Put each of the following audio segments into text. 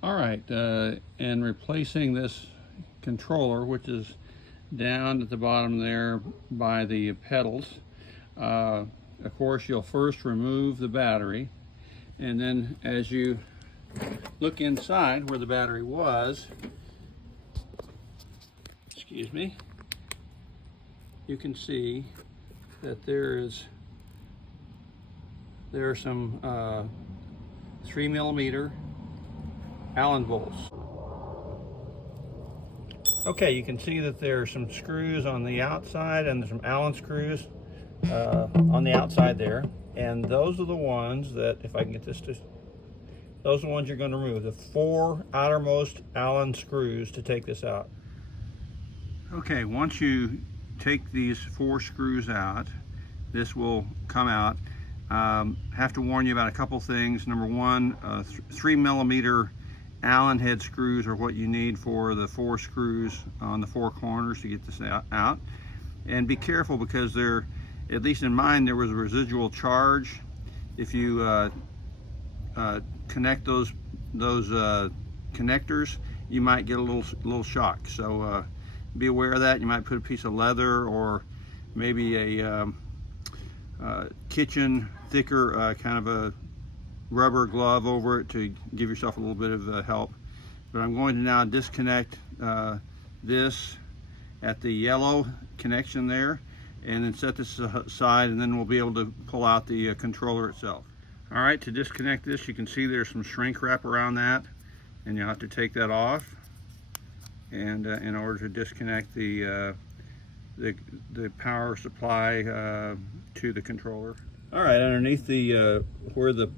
All right, and replacing this controller, which is down at the bottom there by the pedals, of course you'll first remove the battery, and then as you look inside where the battery was, excuse me, you can see that there are some 3mm Allen bolts. Okay, you can see that there are some screws on the outside and some Allen screws on the outside there, and those are the ones that, if I can get this to, those are the ones you're going to remove, the 4 outermost Allen screws to take this out. Okay, once you take these 4 screws out, this will come out. Have to warn you about a couple things. Number one, 3mm Allen head screws are what you need for the 4 screws on the 4 corners to get this out. And be careful, because there, at least in mine, there was a residual charge. If you connect those connectors, you might get a little shock. So be aware of that. You might put a piece of leather or maybe a kitchen thicker kind of a rubber glove over it to give yourself a little bit of help. But I'm going to now disconnect this at the yellow connection there, and then set this aside, and then we'll be able to pull out the controller itself. All right, to disconnect this, you can see there's some shrink wrap around that, and you'll have to take that off, and in order to disconnect the power supply to the controller. All right, underneath the where the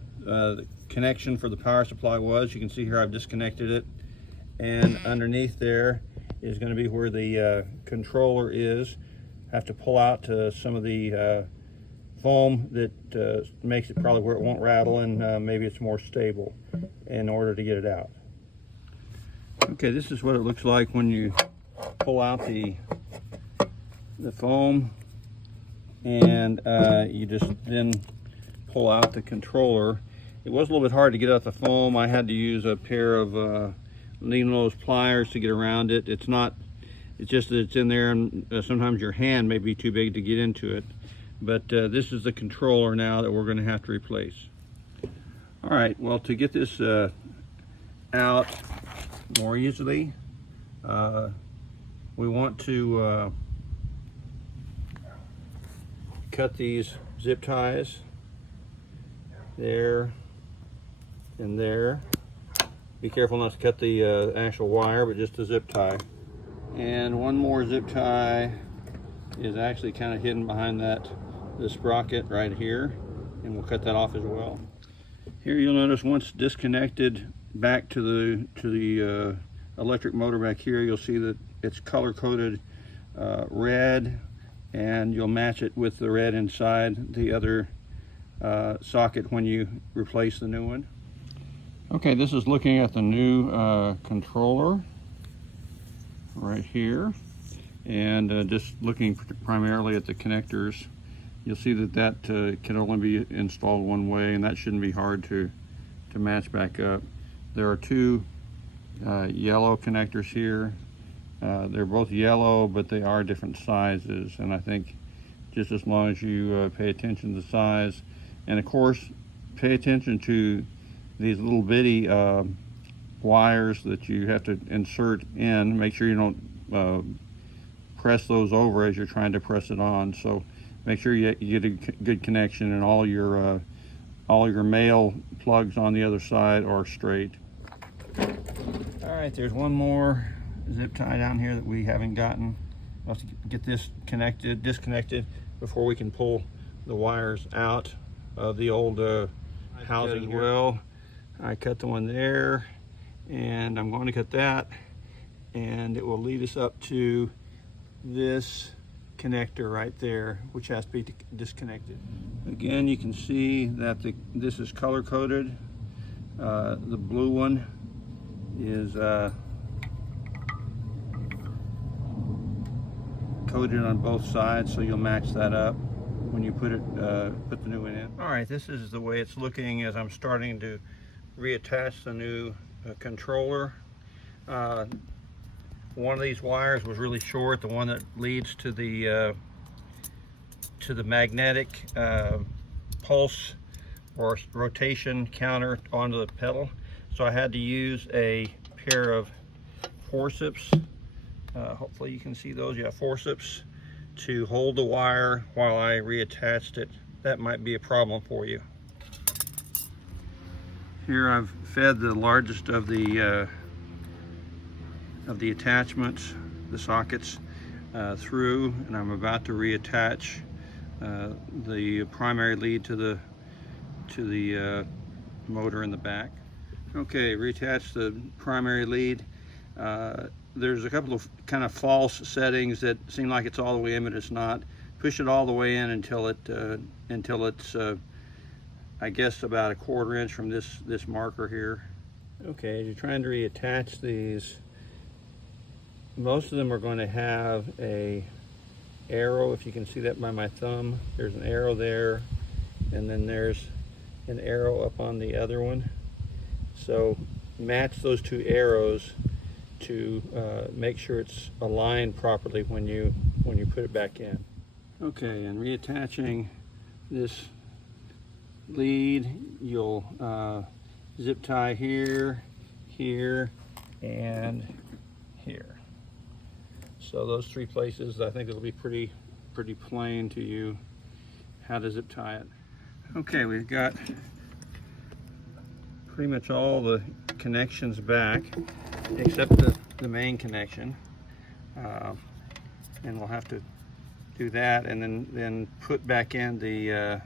connection for the power supply was, you can see here I've disconnected it, and underneath there is going to be where the controller is. Have to pull out some of the foam that makes it probably where it won't rattle, and maybe it's more stable, in order to get it out. Okay, this is what it looks like when you pull out the foam, and you just then pull out the controller. It was a little bit hard to get out the foam. I had to use a pair of needle nose pliers to get around it. It's just that it's in there, and sometimes your hand may be too big to get into it. But this is the controller now that we're going to have to replace. All right, well, to get this out more easily, we want to cut these zip ties there and there. Be careful not to cut the actual wire, but just the zip tie. And one more zip tie is actually kind of hidden behind the sprocket right here, and we'll cut that off as well. Here you'll notice, once disconnected back to the electric motor back here, you'll see that it's color coded red, and you'll match it with the red inside the other socket when you replace the new one. Okay, this is looking at the new controller right here, and just looking primarily at the connectors. You'll see that can only be installed one way, and that shouldn't be hard to match back up. There are 2 yellow connectors here. They're both yellow, but they are different sizes, and I think just as long as you pay attention to the size, and of course pay attention to these little bitty wires that you have to insert in. Make sure you don't press those over as you're trying to press it on. So make sure you get a good connection, and all your male plugs on the other side are straight. All right, there's one more zip tie down here that we haven't gotten. We'll have to get this disconnected before we can pull the wires out of the old housing. Well, I cut the one there, and I'm going to cut that, and it will lead us up to this connector right there, which has to be disconnected. Again, you can see that this is color coded. The blue one is coated on both sides, so you'll match that up when you put the new one in. All right, this is the way it's looking as I'm starting to reattach the new controller. One of these wires was really short, the one that leads to the magnetic pulse or rotation counter onto the pedal. So I had to use a pair of forceps. Hopefully you can see those. Yeah, forceps to hold the wire while I reattached it. That might be a problem for you. Here I've fed the largest of the attachments, the sockets, through, and I'm about to reattach the primary lead to the motor in the back. Okay, reattach the primary lead. There's a couple of kind of false settings that seem like it's all the way in, but it's not. Push it all the way in until it's I guess about a 1/4 inch from this marker here. Okay, as you're trying to reattach these, most of them are going to have a arrow. If you can see that by my thumb, there's an arrow there, and then there's an arrow up on the other one. So match those two arrows to make sure it's aligned properly when you put it back in. Okay, and reattaching this lead, you'll zip tie here, here, and here. So those 3 places, I think it'll be pretty plain to you how to zip tie it. Okay, we've got pretty much all the connections back except the main connection, and we'll have to do that and then put back in the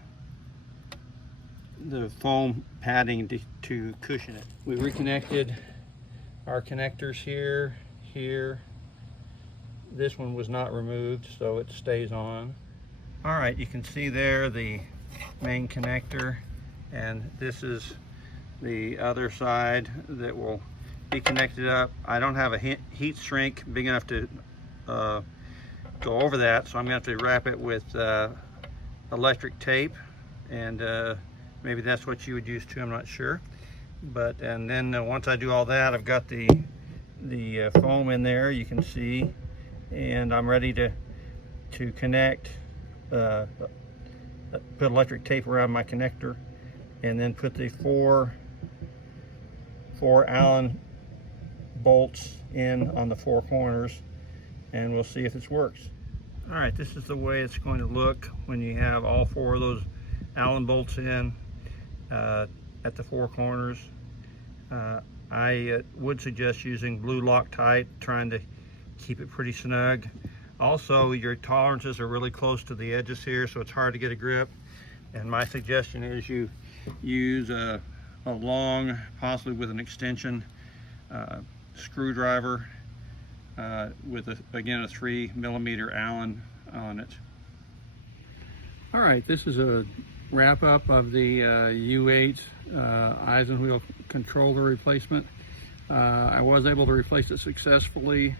foam padding to cushion it. We reconnected our connectors here. This one was not removed, so it stays on. All right, you can see there the main connector, and this is the other side that will be connected up. I don't have a heat shrink big enough to go over that, so I'm going to have to wrap it with electric tape, and maybe that's what you would use too, I'm not sure. But and then once I do all that, I've got the foam in there, you can see, and I'm ready to connect, put electric tape around my connector, and then put the four Allen bolts in on the 4 corners, and we'll see if this works. All right, this is the way it's going to look when you have all 4 of those Allen bolts in at the 4 corners. I would suggest using blue Loctite, trying to keep it pretty snug. Also, your tolerances are really close to the edges here, so it's hard to get a grip. And my suggestion is you use a long, possibly with an extension, screwdriver with again a 3mm Allen on it. All right, this is a wrap up of the U8 Isinwheel controller replacement. I was able to replace it successfully.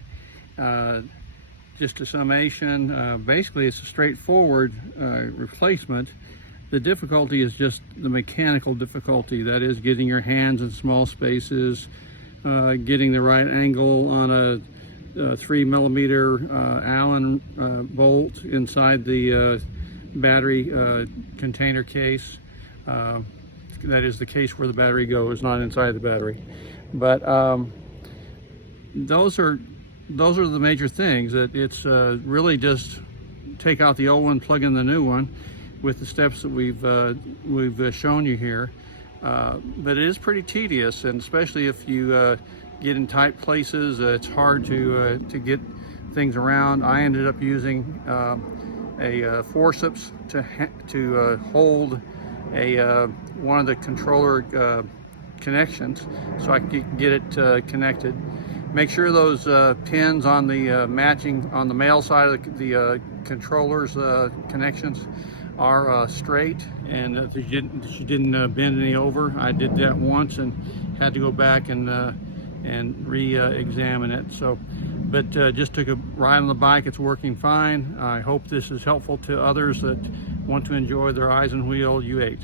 Just a summation, basically it's a straightforward replacement. The difficulty is just the mechanical difficulty, that is getting your hands in small spaces, getting the right angle on a 3mm Allen bolt inside the battery container case. That is the case where the battery goes, not inside the battery. But those are the major things. That it's really just take out the old one, plug in the new one, with the steps that we've shown you here. But it is pretty tedious, and especially if you get in tight places, it's hard to get things around. I ended up using a forceps to hold one of the controller connections so I could get it connected. Make sure those pins on the matching on the male side of the controller's connections are straight, and that she didn't bend any over. I did that once and had to go back and re-examine it. So, but just took a ride on the bike. It's working fine. I hope this is helpful to others that want to enjoy their Isinwheel U8.